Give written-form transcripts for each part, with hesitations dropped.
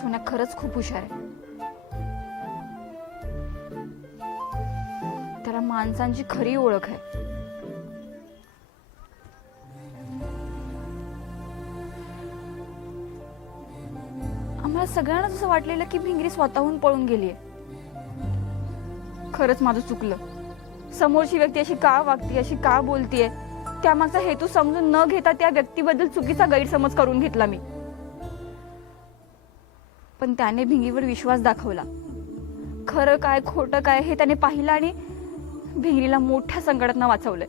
सोन्या खरंच खूप हुशार आहे. त्याला माणसांची खरी ओळख आहे. आम्हाला सगळ्यांनाच असं वाटलेलं की भिंगरी स्वतःहून पळून गेलीये. खरंच माझं चुकलं. समोरची व्यक्ती अशी का वागते, अशी का बोलतीये, त्यामागचा हेतू समजून न घेता त्या व्यक्तीबद्दल चुकीचा गैरसमज करून घेतला मी. पण त्याने भिंगरीवर विश्वास दाखवला. खरं काय खोटं काय हे त्याने पाहिलं आणि भिंगरीला मोठ्या संकटातनं वाचवलंय.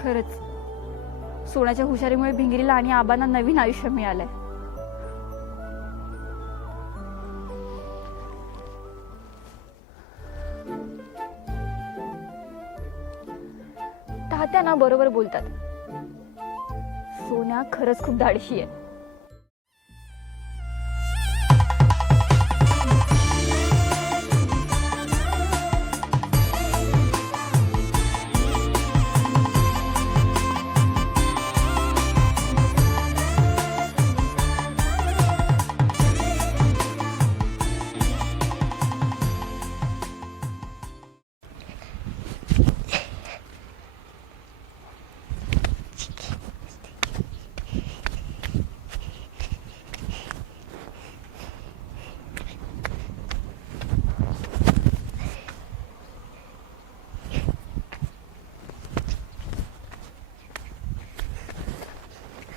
खरंच सोन्याच्या हुशारीमुळे भिंगरीला आणि आबांना नवीन आयुष्य मिळालंय. तात्या ना बरोबर बोलतात. सोन्या खरंच खूप धाडशी आहे.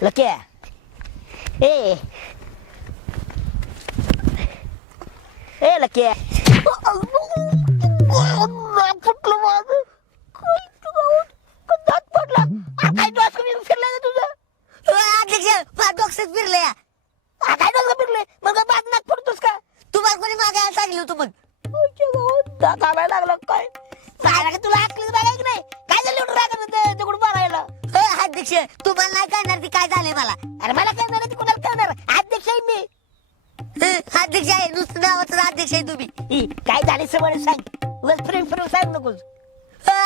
लक्या ए ए लक्या फुटलं माझं. दात पडला. काय डोस फिरलाय का तुझं? अध्यक्ष डॉक्टर फिरले. काय डोस फिरले? मग बाद नाक पडतोस का? तुम्हाला कोणी मागायला सांगितलं होतं? मग दात आलायला लागला काय पाहिला? तुला ऐकलं बघाय की नाही? काय झालं एवढं रागानं तिकडून मारायला? अध्यक्ष तुम्हाला नाही कळणार ती काय झाले मला. अरे मला कळणार आहे ती कुणाला कळणार? अध्यक्ष आहे मी. अध्यक्ष आहे नुसतं नावाचं अध्यक्ष आहे तुम्ही. काय झाले सवय सांग. उगाच फ्रेंड फिरून सांग नकोस.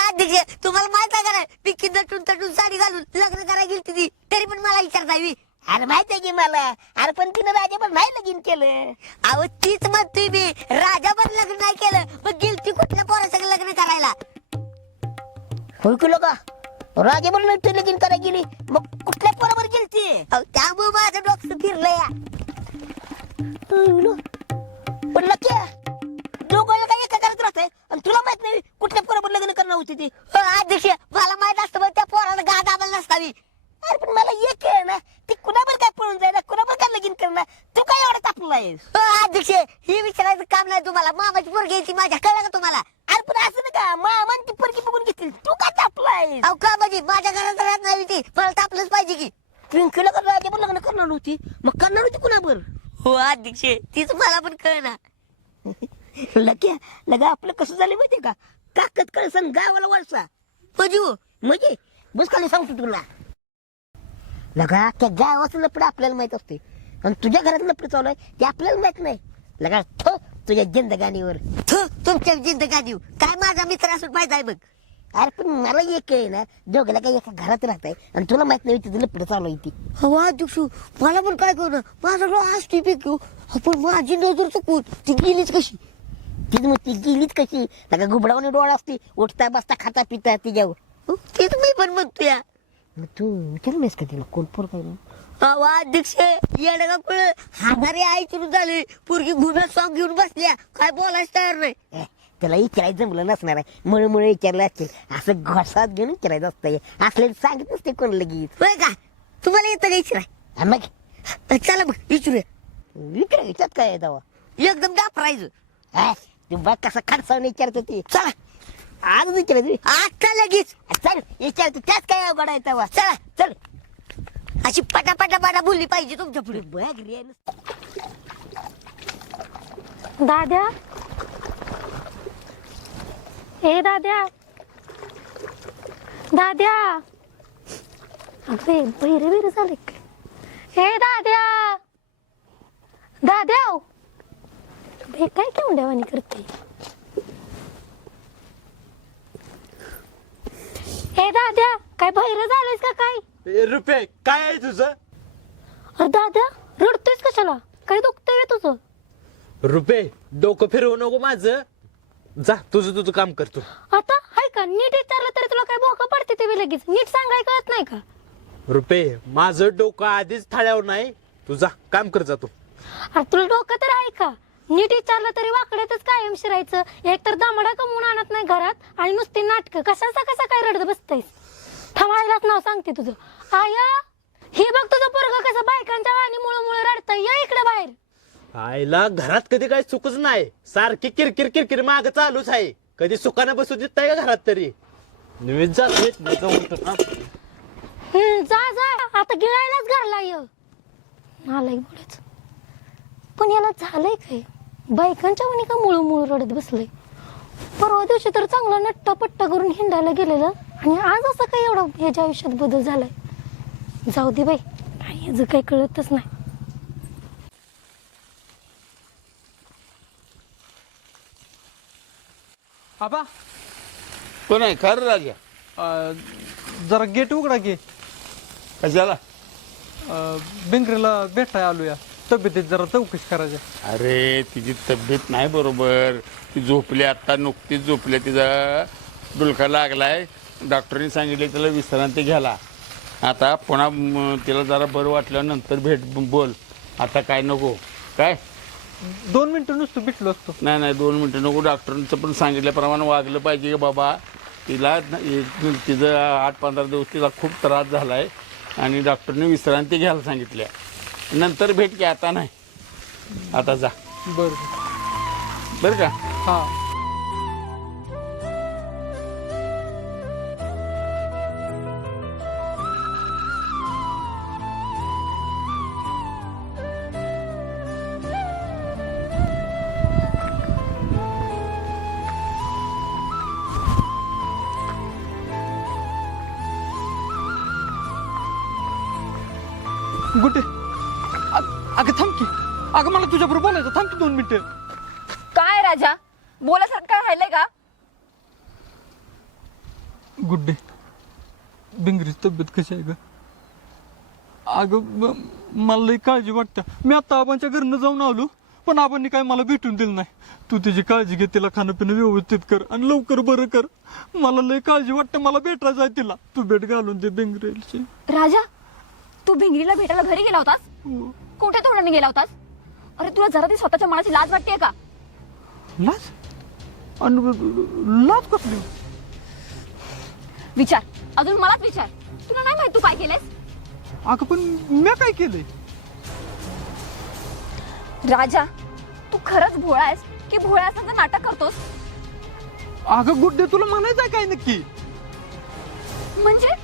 अध्यक्ष तुम्हाला माहित आहे का नाही मी किती नटून तटून साडी घालून लग्न करायला गेली ती तरी पण मला विचारताय. अरे माहित आहे की मला. अरे पण तिनं राजा पण नाही लगीन केलं. अहो तीच म्हणतोय मी. राजा पण लग्न नाही केलं मग गेलती कुठल्या पोरासंग लग्न करायला? होय केलं का? राजा पण नाही लगीन करायला गेली मग कुठल्या पोरावर गेलती? त्यामुळे माझं डोकं फिरलंय. पण लक्या दोघांना काय एका करत राहतंय आणि तुला माहित नाही कुठल्या पोरावर लग्न करणार होती ती? अध्यक्ष मला माहित असतं पण त्या पोराला गा दाबायला नसतावी. अरे पण मला एक आहे ना ती कुणावर काय पळून जायला कुणावर काय लगीन करणार? तू काय एवढा तापला आहेस? अध्यक्ष हे विचारायचं काम नाही तुम्हाला. मामाची पोरगी यायची माझ्या कळलं का तुम्हाला? अरे पण असं ना का मामा ती पोरगी बघून घेतील तू काय तापला आहेस? अहो का म्हणजे माझ्या घरात राहत नाही ती मला तापलंच पाहिजे की. पिंकीला का राजा पण लग्न करणार होती मग करणार होती कुणावर? हो अध्यक्ष तीच मला पण कळना. लक्या लगा आपलं कसं झालं माहितीये का? काकत कळ सांग गावाला वळसा म्हणजे बस खाली सांगतो तुला. लगा त्या गावाचं लपड आपल्याला माहित असते आणि तुझ्या घरात लपड चालू आहे ते आपल्याला माहित नाही. लगा तुझ्या जिंदगानीवर तुमच्या जिंदगानीवर काय माझा मित्र असून पाहिजे आहे बघ. अरे पण मला एक आहे ना दोघाला काय एका घरात राहत आहे आणि तुला माहित नाही तिथं लपड चालू आहे ती. हो अध्यक्ष मला पण काय करू माझा डोळा असते पिकू पण माझी नजर चुकून ती गेलीच कशी? तीच मग ती गेलीच कशी? लगा गुबडावणे डोळा असते उठता बसता खाता पिता तिच्यावर. तेच मी पण म्हणतोय. तू विचारलं नाहीस का तिला कोण पोर काय? अध्यक्ष येडगा कुळ हाणारे आई सुरू झाली पोरगी घुम्यात सॉंग घेऊन बसल्या काय बोलायचं तयार नाही. त्याला विचारायचं जमलं नसणार आहे मुळे विचारलं असतील असं घोसात घेऊन विचारायचं असतं. असले सांगित नसते कोण लगेच. होय का? तुम्हाला येतं का विचाराय? मग चला बघ विचारूया. विचारायच्यात काय आहे तेव्हा एकदम दापरायचं. तू बघ कसं खडसावून विचारत ती. चला आज विचारायचं आता लगेच. चल विचारतो त्यात काय अवघड आहे तेव्हा. चला चल अशी पटापटा बोलली पाहिजे तुमच्या पुढे. बघ रे दाद्या हे दाद्या दाद्या अरे बहिरे झाले हे दाद्या दाद्या हे काय केवढ्यावानी करते? हे ए दाद्या, काय बहिरं झालंयस का काय? रुपये काय आहे तुझं? अरे दाद्या, रडतोयस कशाला? काय दुखतंय तुझं? रुपये डोकं फिरवू नको माझं. जा तुझं काम करतो. आता हाय का? नीट विचारलं तरी तुला काय भोका पडते ते बी लगेच. नीट सांगाय कळत नाही का? रुपये माझं डोकं आधीच थाळ्यावर नाही. तुझा काम कर जातो. अरे तुला डोकं तर आहे का? नीट विचारलं तरी वाकड्यातच कायम शिरायचं. एक तर दामडा कमवून आणत नाही घरात आणि नुसती नाटकं. कसा काय रडत बसतायस? थांबायलाच नाव सांगते तुझं. आया, हे बघ तुझं पोरगं कसं बायकांच्या वाणी मुळे रडतंय. या इकडे बाहेर. आईला घरात कधी काही चुकच नाही. सारखी किरकिर माग चालूच आहे. कधी सुखानं बसू देत नाही का घरात तरी? निवेद जा आता गिळायलाच घरला ये. नालायक बोलायचं. पण याला झालंय काय? बायकांच्या वाणी का मुळू रडत बसलंय? परवा दिवशी तर चांगला नट्टा पट्टा करून हिंडायला गेलेलं आणि आज असं काही एवढं ह्याच्या आयुष्यात बदल झालाय. जाऊ दे बाई, ह्याचं काही कळतच नाही. आबा, कोण आहे खरं राजा? जरा गेट उघडा की. कशाला? बेंगरीला भेटाय आलोया. तब्येतीत जरा चौकशी करायची. अरे तिची तब्येत नाही बरोबर. ती झोपली, आता नुकतीच झोपली. तिचा डुलका लागलाय. डॉक्टरनी सांगितले तिला विश्रांती घ्यायला. आता पुन्हा तिला जरा बरं वाटल्यावर नंतर भेट बोल. आता काय नको. काय 2 मिनिटं नुसतं भेटलो असतो. नाही 2 मिनिटं नको. डॉक्टरांचं पण सांगितल्याप्रमाणे वागलं पाहिजे की बाबा. तिला तिचं 8-15 दिवस तिला खूप त्रास झाला आहे आणि डॉक्टरने विश्रांती घ्यायला सांगितल्या. नंतर भेट की, आता नाही. आता जा. बरं का? हा. गुटे, अगं थांब की. अगं मला तुझ्याबरोबर बोलायचं. थांब की 2 मिनिटं. काय राजा, बोलासारखं काय राहिलंय का? गुड्डे, बिंगरीची तब्येत कशी आहे ग? अगं मला लई काळजी वाटते. मी आता आबांच्या घरनं जाऊन आलो, पण आबांनी काय मला भेटून दिलं नाही. तू तिची काळजी घे, तिला खाणं पिणं व्यवस्थित कर आणि लवकर बरं कर. मला लई काळजी वाटते. मला भेटायचं आहे तिला. तू भेट घालून दे बिंगरीची. राजा, तू भिंगरीला भेटायला घरी गेला होतास? कुठे तोंडाने गेला होतास? अरे तुला जरा ती स्वतःच्या मनाची लाज वाटते का? लाज? लाज कसली? विचार, अजून मलाच विचार. तुला नाही माहित तू काय केलंयस? अगं पण मी काय केलंय? राजा, तू खरंच भोळा आहेस की भोळा असल्याचं नाटक करतोस? अगं गुड्डे, तुला म्हणायचंय काय नक्की? म्हणजे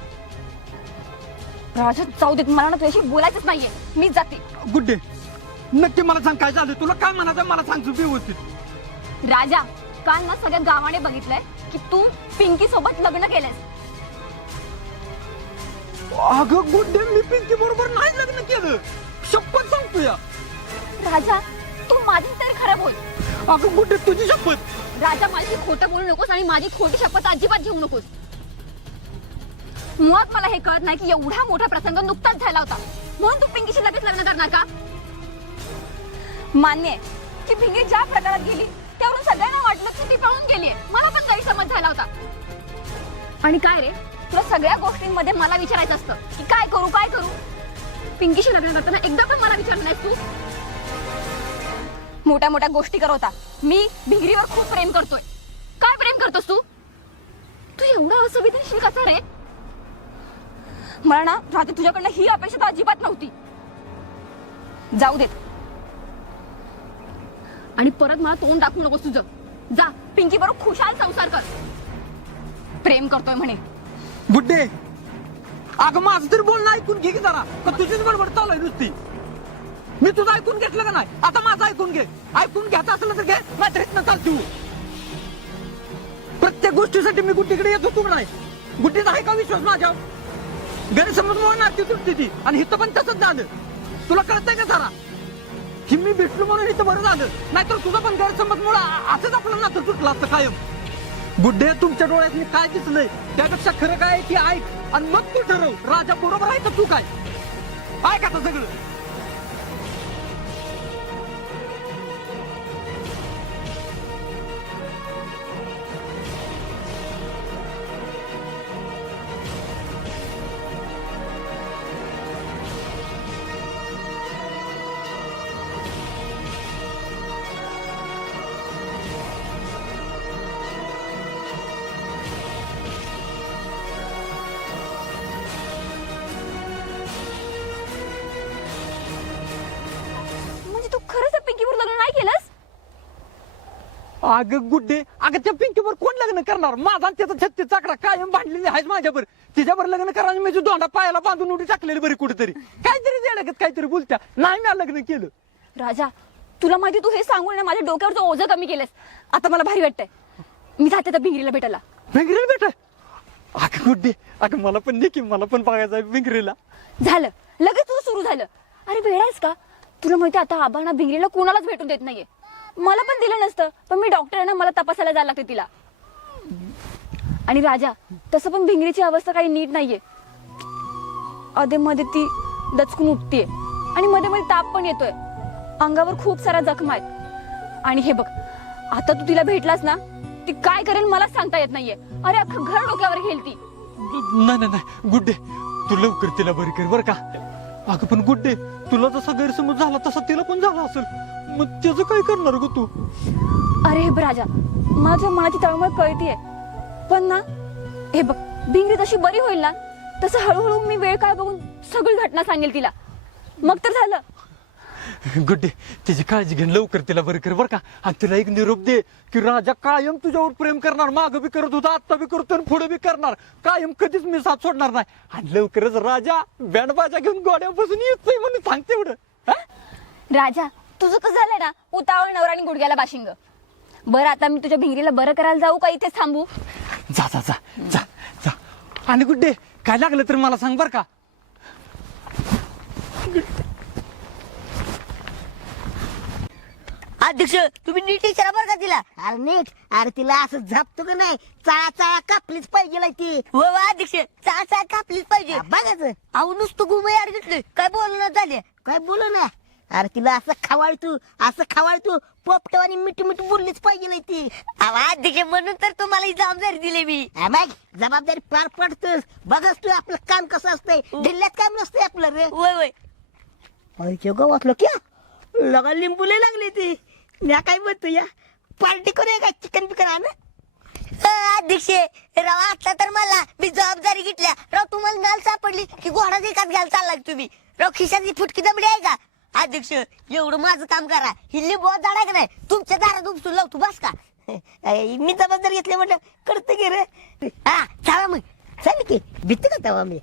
राजा, जाऊ दे. मला ना तुझ्याशी बोलायचंच नाहीये. मी जाते. गुड्डे, नक्की मला सांग काय झालं. तुला काय म्हणायचं मला सांग व्यवस्थित. राजा, काल ना सगळ्या गावाने बघितलंय की तू पिंकी सोबत लग्न केलंयस. अगं गुड्डे, मी पिंकी बरोबर नाही लग्न केलं. शपथ सांगतो या. राजा, तू माझी तरी खरं बोल. अगं गुड्डे, तुझी शपथ. राजा, माझी खोटं बोलू नकोस आणि माझी खोटी शपथ अजिबात घेऊ नकोस. मुळात मला हे कळत नाही की एवढा मोठा प्रसंग नुकताच झाला होता म्हणून तू पिंकीशी लगेच लग्न करणार का? मान्य आहे की भिंगी ज्या प्रकारात गेली त्यावरून सगळ्यांना वाटलं की ती पळून गेलीये. मला पण गैरसमज झाला होता. आणि काय रे, तुला सगळ्या गोष्टींमध्ये मला विचारायचं असतं की काय करू. पिंकीशी लग्न करताना एकदा पण मला विचारलं नाहीस तू? मोठ्या मोठ्या गोष्टी करवता. मी भिंगरीवर खूप प्रेम करतोय. काय प्रेम करतोस तू? तू एवढा असंवेदनशील कसा रे? मला ना रात्री तुझ्याकडनं ही अपेक्षा तर अजिबात नव्हती. जाऊ देत. आणि परत मला तोंड दाखवू नकोस तुझं. जा, पिंकी बरोबर खुशाल संसार कर. प्रेम करतोय म्हणे. गुड्डे, अगं माझं तरी बोलणं ऐकून घे की जरा. का तुझीच बडबड चालू आहे नुसती? मी तुझं ऐकून घेतलं का नाही? आता माझं ऐकून घे. ऐकून घ्यायचं असलं तर घे, मात्र इथनं चाल तू. प्रत्येक गोष्टीसाठी मी गुड्डीकडे येतो, तू नाही. गुड्डीचा आहे का विश्वास माझ्यावर? गैरसमजमुळे नाती तुटते ती आणि इथं पण तसंच झालं. तुला कळतंय का जरा की मी भेटलो म्हणून इथं बरं झालं, नाहीतर तुझं पण गैरसमजमुळे असंच आपलं नातं तुटलं असतं कायम. गुड्डे तुमच्या डोळ्यात मी काय दिसलंय त्यापेक्षा खरं काय आहे ती ऐक आणि मग तू ठरव राजा बरोबर आहे का तू काय ऐक आता सगळं. म्हणजे तू खरंच त्या पिंकीवर लग्न नाही केलंस? अगं गुड्डे अगं त्या पिंकीवर कोण लग्न करणार माझा आणि त्याचा 36 चाकरा कायम बांधलेली आहेच माझ्यावर तिच्यावर लग्न करा मी दोंडा पायाला बांधून उडी टाकलेली बरी कुठेतरी काहीतरी जेडगत काहीतरी बोलत्या नाही मी लग्न केलं. राजा तुला माहिती तू हे सांगून ना माझ्या डोक्यावरचं ओझं कमी केलंस. आता मला भारी वाटतंय. मी जाते त्या भिंगरीला भेटायला. भिंगरीला बेटा अगं गुड्डे अगं मला पण देखी मला पण बघायचं आहे भिंगरीला. झालं लगेच तुझं सुरू झालं. अरे वेळायस का? तुला माहिती आता आबांना भिंगरीला कोणालाच भेटून देत नाहीये. मला पण दिलं नसतं पण मी डॉक्टरांना मला तपासायला जायला लागते तिला. आणि राजा तसं पण भिंगरीची अवस्था काही नीट नाहीये. अधे मध्ये ती दचकून उठतीये आणि मध्ये मध्ये ताप पण येतोय. अंगावर खूप साऱ्या जखमा आहेत. आणि हे बघ आता तू तिला भेटलास ना ती काय करेल मला सांगता येत नाहीये. अरे अख्खं घर डोक्यावर घेईल ती. नाही नाही नाही गुड्डे तू लवकर तिला बरी कर बर का. अगं पण गुड्डे तुला जसा गैरसमज झाला तसा तिला पण झाला असेल मग त्याचं काय करणार ग तू. अरे हे बघ राजा मला तुझ्या मनाची तळमळ कळतीये पण ना हे बघ भिंगरी तशी बरी होईल ना तसं हळूहळू मी वेळ काळ बघून सगळी घटना सांगेल तिला मग तर झालं. गुड्डे तिची काळजी घेऊन लवकर तिला बरी कर बर का. आणि तिला एक निरोप दे की राजा कायम तुझ्यावर प्रेम करणार माग बी करत होता आता बी करतो आणि पुढे बी करणार कायम कधीच मी साथ सोडणार नाही. आणि लवकरच राजा बँड बाजा घेऊन गोड्या बसून येतोय म्हणून सांगते एवढं. राजा तुझं कसं झालंय ना उतावळ नवरा आणि गुडघ्याला बाशिंग. बरं आता मी तुझ्या भिंगरीला बरं करायला जाऊ का इथेच थांबू? जा जा जा जा जा. आणि गुड्डे काय लागलं तर मला सांग बर का. अध्यक्ष तुम्ही नीट विचारा बरं का तिला. अरे नीट अरे तिला असं झापतो का नाही चाळा चाळा कापलीच पाहिजे ती. हो अध्यक्ष चाळा चाळा कापलीच पाहिजे. बघायचं अहो नुसतं गुमे यार घेतलं काय बोलणं झाले काय बोल ना. अरे तिला असं खवाळतो पोपटवानी मिठी मिठी बोललीच पाहिजे नाही ती. अध्यक्ष म्हणून तर तुम्हाला ही जबाबदारी दिली मी. जबाबदारी पार पडतोस बघाच तू आपलं काम कसं असतंय. जिल्ह्यात काम नसतंय आपलं रे. वय वय पैसे गावातलं क्या लगा लिंबूले लागले ती. मी काय म्हणतो या पार्टी करूया काय चिकन बिकन आण. अध्यक्ष राव आता तर मला मी जबाबदारी घेतल्या राव तुम्हाला नाल सापडली की घोडा एकाच घ्यायला चालला तुम्ही राव. खिशातली फुटकी दमडी आहे का अध्यक्ष. एवढं माझं काम करा ही लिंबू जाडा का नाही तुमच्या दारात उपसून लावतो बस का. मी जबाबदारी घेतली म्हटलं करते की रे. हा चला मग चालेल की भीती का तेव्हा मी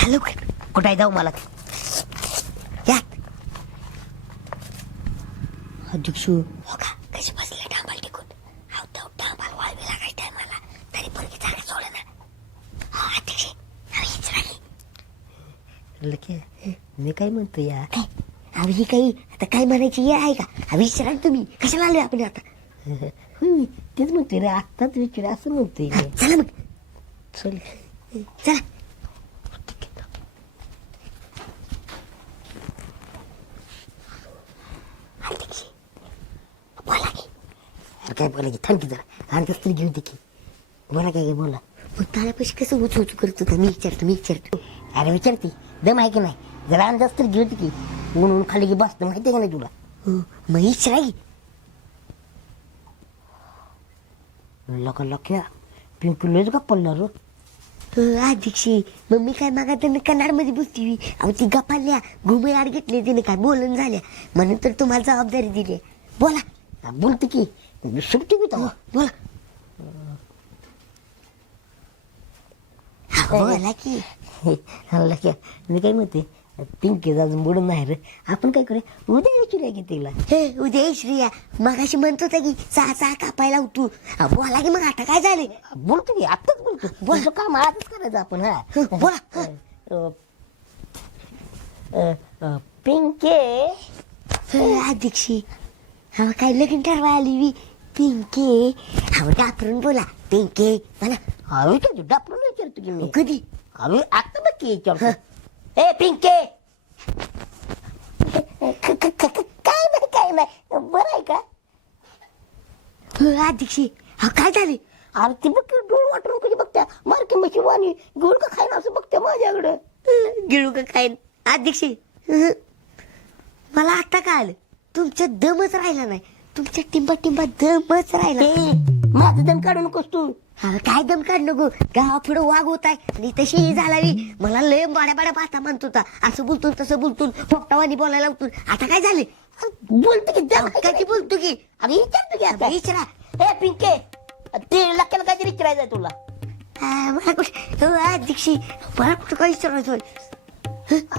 चालू कुठे जाऊ मला या. अध्यक्ष हो का कशी बसले डांबाल टिकून डांबाल वाळवी लागायचं टायमाला तरी पोरगी जागा सोड ना. अध्यक्ष हीच राहिली. मी काय म्हणतो या ही काही आता काय म्हणायची हे आहे का विचारा तुम्ही कशाला आले आपण आता. तेच म्हणतोय रे आत्ताच विचार असं म्हणतोय. चला मग चल चला. बोला की अरे काय बोला की थांब की जरा अर्धा तरी घेऊ दे की. बोला काय बोला ताळ्यापाशी कसं उच उच करतो का मी विचारतो. अरे विचारते दम आहे की नाही जरा अंदाज तर घेऊ दे की. ऊन खाली की बसतं माहिती आहे का नाही तुला. मग विचारा की लका लक्या पिंपलोच गप्पा पडणार. अध्यक्ष मम्मी काय मागा तर कन्नाड मध्ये बसती. अहो ती गप्पाल्या घुमे आड घेतले तिने काय बोलून झाल्या म्हणून तर तुम्हाला जबाबदारी दिली. बोला बोलतो की सुट्टी मी बोला. बोला की लक्या मी काय म्हणते पिंकी अजून बुडून नाही रे. आपण काय करूया उद्या यायची की तिला. हे उद्या श्रिया मगाशी म्हणतो होता की सहा कापायला होतो. बोला की मग आता काय झाले बोलतो की आत्ताच बोलतो. बोलतो काम आजच करायचं आपण. हा बोला. पिंके अध्यक्षी हा काय लगीन ठरवा आली मी पिंकी अहो डापरून बोला पिंकी मला हवी कधी डापरून विचारतो की मी कधी हवी आता बघ की विचारतो ए पिंके काय नाही बरं आहे का अध्यक्षी हा काय झाले अरे ती बघ डोळ वाटून कधी बघत्या मारकी मशी वाणी गुळ का खाईन असं बघत्या माझ्याकडं गिळू का खाईन अध्यक्षी मला आता काय आलं तुमच्या दमच राहिला नाही तुमच्या टिंबा टिंबा दमच राहिला माझं दम काढू नकोस तू काय दम काढ नको गावा पुढे वाघ होत आहे आणि तशी ही झालावी मला लय बाड्या बाड्या पाहता म्हणत होता असं बोलतो तसं बोलतो पोपटावानी बोलायला लागतो आता काय झाले बोलतो की दम काय बोलतो की अरे विचारतो की आता विचारा ए पिंके ते लक्याला काहीतरी विचारायचं तुला मला कुठे अध्यक्षी मला कुठं काय विचारायचं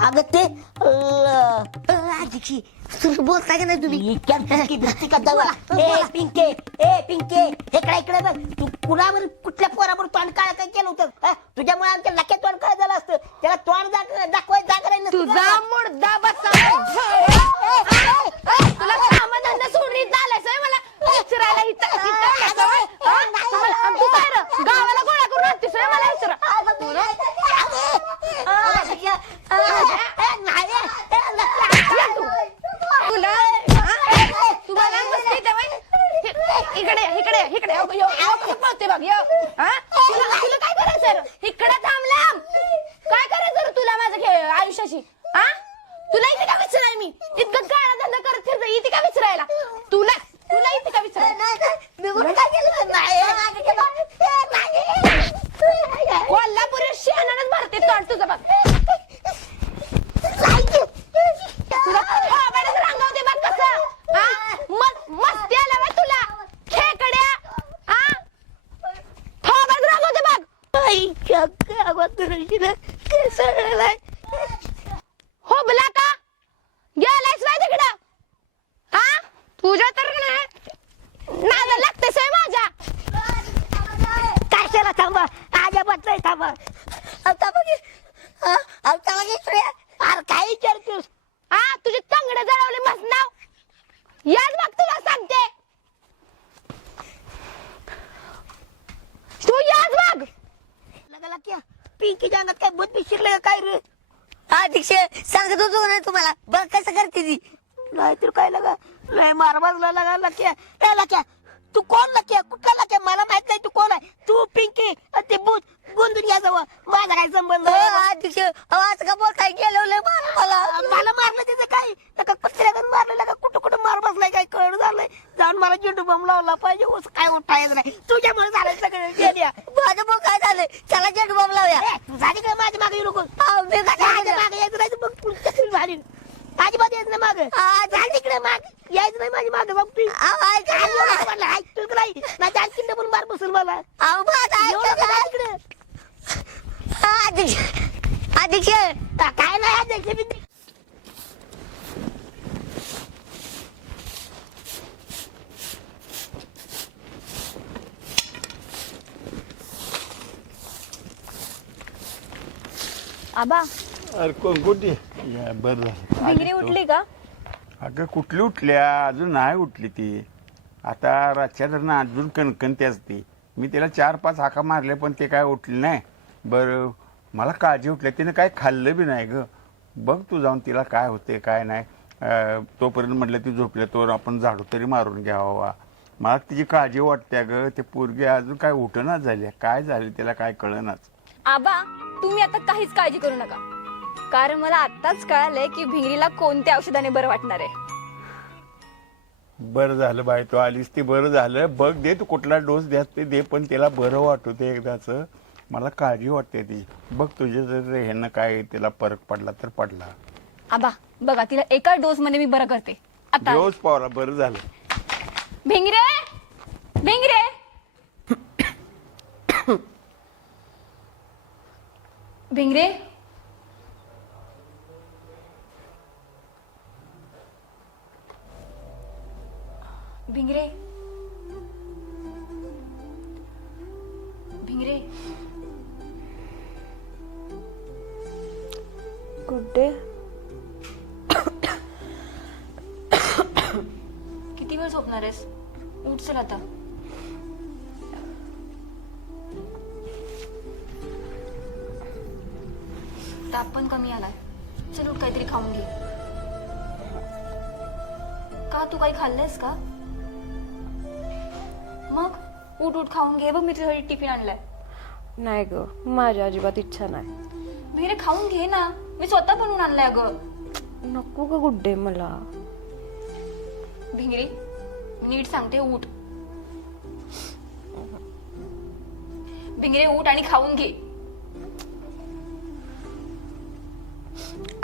अगं ते अध्यक्षी तुम्ही बोलताय का नाही तुम्ही पिंके इकडे इकडे बघ तू कुणावर कुठल्या पोरावर तोंड काळ काय केलं होतं तुझ्यामुळे आमच्या लक्या तोंड काय झालं असतं त्याला तोंड दाखवायचं जागा नाही तुझा मुर्दा बसा तुला कामधंदा सोडून झालाय मला विचारायला तू काय रे गावाला गोळा करून आणतेस मला विचारा तुला तुम्हाला इकडे इकडे इकडे पळते बघ तुला काय करायचं इकडे थांबला काय करायचं तुला माझं आयुष्याशी हा तुला इथे का विचाराय मी इतकं काळा धंदा करत फिरत इथे का विचारायला तुला तुला इथे का विचारायला कोल्हापुरी शेणानच भरते तोंड तुझं बघ तुला रांगवते बघ कसं मस्ती आला बघ तुला खेकड्या थोबाड रांगवते बघ हो बला का गेलायस बाय तिकडं तुझ्या तर नादा लागतेस माझ्या काय केला थांबा आजा बसलाय थांबा आता बघ अरे काय विचारतोस तुझे तंगडे जळवले मस्त नाव याच बघ तुला सांगते तू याच बघ लगाला क्या पिंकी अंगात काय बुद्ध शिरलं काय रे अध्यक्ष सांगत होतो ना तुम्हाला बघ कसं करते ती नाही तर काय लगा लय मारबाजला लगा लक्या ए लक्या तू कोण लक्या कुठला लक्या मला माहित नाही तू कोण आहे तू पिंकी ते भूत गोंधून घ्या जावं माझा काय संबंध अध्यक्ष आज का बोलताय गेलो मला मारलं त्याचं काय नका कुत्र्याकडून मारलं का कुठं कुठं मार बसलाय काय कळ झालंय जाऊन मला झेंडू बम लावला पाहिजे ऊस काय उठायचं नाही तुझ्यामुळे झालं सगळं गेल्या माझं मग काय झालं चला झेंडू बम लावूया तू झाली का माझ्या मागे येऊ नको माझ्या मागे यायचं नाही मग तू कशी झाली अजिबात यायचं नाही मागे झाली तिकडे माग यायचं नाही माझी मागे बघ तू ऐकतो नाही नाही आणखी डबल मार बसेल मला तिकडे अध्यक्ष काय नाही अध्यक्ष आबा अरे कोण कुठे या बरं झालं भिंगरी उठली का अगं कुठली उठल्या अजून नाही उठली ती आता रातच्या धरणं अजून कणकणती असते मी तिला 4-5 हाका मारले पण ते काय उठली नाही बरं मला काळजी उठल्या तिने काय खाल्लं बी नाही ग बघ तू जाऊन तिला काय होते काय नाही तोपर्यंत म्हटलं ती झोपल्या तोवर आपण झाडू तरी मारून घ्यावा मला तिची काळजी वाटते ग ते पोरगी अजून काय उठणच झाली काय झाले तिला काय कळनाच आबा तुम्ही आता काहीच काळजी करू नका कारण मला आताच कळालंय की भिंगरीला कोणत्या औषधाने बरं वाटणार आहे बरं झालं बाई तू आलीस ते बरं झालं बघ दे तू कुठला डोस द्यास ते दे पण तिला बरं वाटू ते एकदाच मला काळजी वाटते ती बघ तुझे जर ह्यानं काय तिला फरक पडला तर पडला आबा बघा तिला एका डोस मध्ये मी बरं करते आता डोस पावला बरं झालं भिंगरे भिंगरे भिंगरे भिंगरे भिंगरे गुड्डे किती वेळ झोपणार आहेस उठ चल आता. ताप पण कमी आलाय. चल उठ काहीतरी खाऊन घे. का तू काही खाल्लंयस का? मग उठ उठ खाऊन घे. बघ मी तुझ्यासाठी टिफिन आणलाय. नाही ग, माझी अजिबात इच्छा नाही. भिंगरे खाऊन घे ना, मी स्वतः बनवून आणलाय अगं. नको ग गुड्डे मला. भिंगरे नीट सांगते, उठ. भिंगरे उठ आणि खाऊन घे.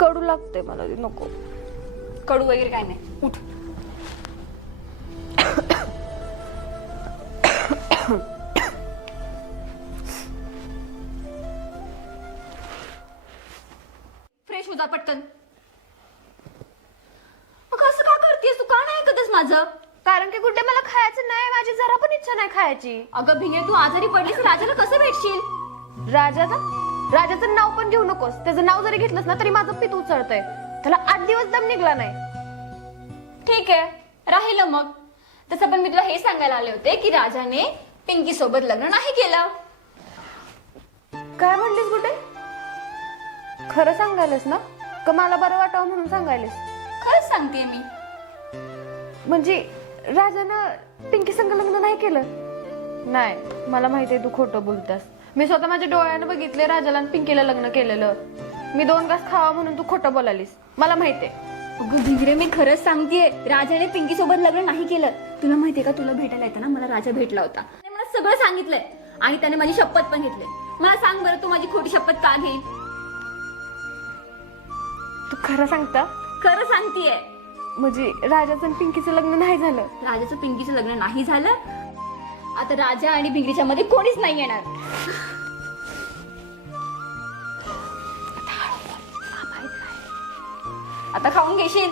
कडू लागते मला ते, नको. कडू वगैरे काय नाही, उठ. फ्रेश हो जा पटकन. मग असं का करतेस तू? का नाही ऐकतस माझं? कारण की गुड्डे मला खायचं नाही, माझी जरा पण इच्छा नाही खायची. अगं भिंगे, तू आजारी पडलीस राजाला कसं भेटशील? राजाचं नाव पण घेऊ नकोस. त्याचं नाव जरी घेतलंस ना तरी माझं पित उचळतंय. त्याला 8 दिवस दम निघला नाही. ठीक आहे, राहिलं मग. तसं पण मी तुला हे सांगायला आले होते की राजाने पिंकी सोबत लग्न नाही केलं. काय म्हणलीस गुड्डे? खरं सांगायलास ना, का मला बरं वाटावं म्हणून सांगायलीस? खरंच सांगतेय मी. म्हणजे राजानं पिंकी संग लग्न नाही केलं? नाही, मला माहितीये तू खोटं बोलतास. मी स्वतः माझ्या डोळ्यानं बघितले राजाला आणि पिंकीला लग्न केलेलं. मी 2 घास खावा म्हणून तू खोटं बोलालीस, मला माहितीये. अगं भिंगरे, मी खरंच सांगतेय, राजाने पिंकी सोबत लग्न नाही केलं. तुला माहितीये का, तुला भेटायला येताना मला राजा भेटला होता. त्याने मला सगळं सांगितलंय आणि त्याने माझी शपथ पण घेतली. मला सांग बरं, तू माझी खोटी शपथ का घेईल? तू खरं सांगता? खरं सांगतेय. म्हणजे राजाचं आणि पिंकीचं लग्न नाही झालं? राजाचं पिंकीचं लग्न नाही झालं. आता राजा आणि भिंगरीच्या मध्ये कोणीच नाही येणार. आता खाऊन घेशील?